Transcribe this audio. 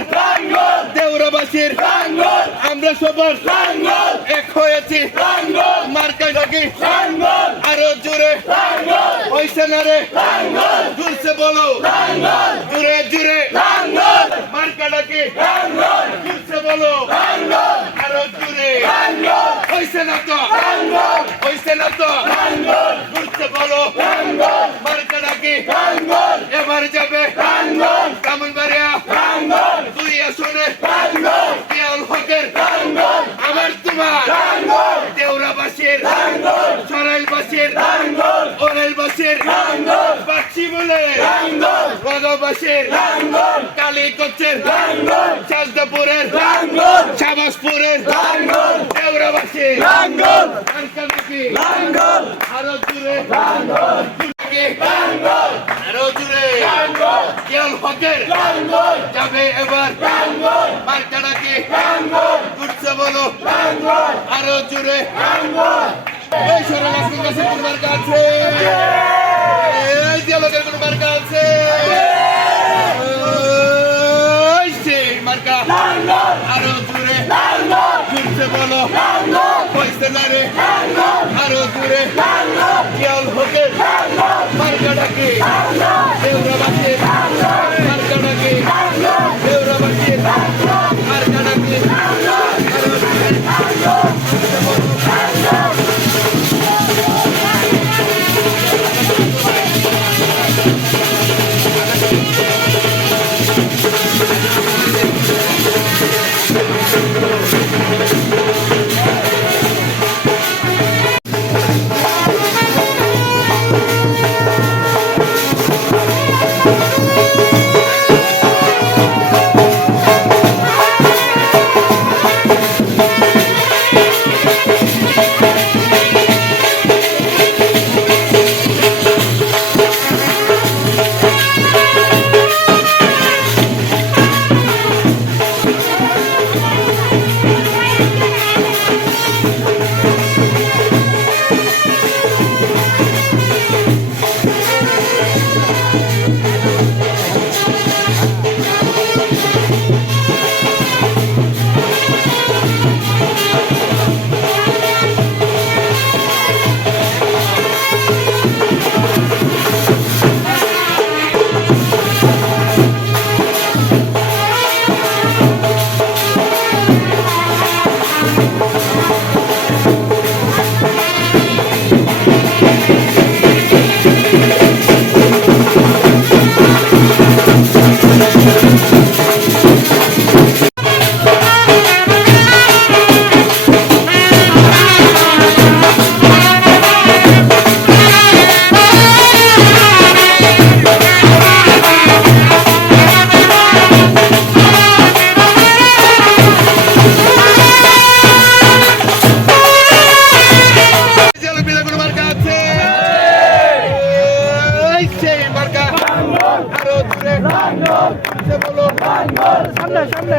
সবার দেউরাবাসীর আমরা সবার এক হয়েছি মার্কা ডাকি আরো জোরে হইছে না রে জোরছে বলো জোরে জোরে মার্কা ডাকি জোরছে বলো আরো জোরে হইছে না তো জোরছে বলো মার্কা ডাকি এবার যাবে ব্রাহ্মণবাড়িয়া দুই আসনে জিয়াউল হকের আমার তোমার দেউরাবাসীর সরাইলবাসীর ওরাইলবাসীর বাচ্চি বলে গদাবাসীর কালীগঞ্জের চাঁদপুরের শাহবাজপুরের দেউরাবাসীর আরো দূরে আরো দূরে জিয়াউল হকের যাবে এবার মার্কাটাকে ঘুরছে বলো আরো জোরে এই সরলাসের কাছে কোন মার্কা আছে এই দিয়ালকের কোন মার্কা আছে ওই সেই মার্কা আরো জোরে ঘুরছে বলো হইছে না রে আরো জোরে জিয়াউল হকের মার্কাটাকে দেউরাবাসীর মার্কাটাকে দেউরাবাসীর মার্কাটাকে আরো সামনে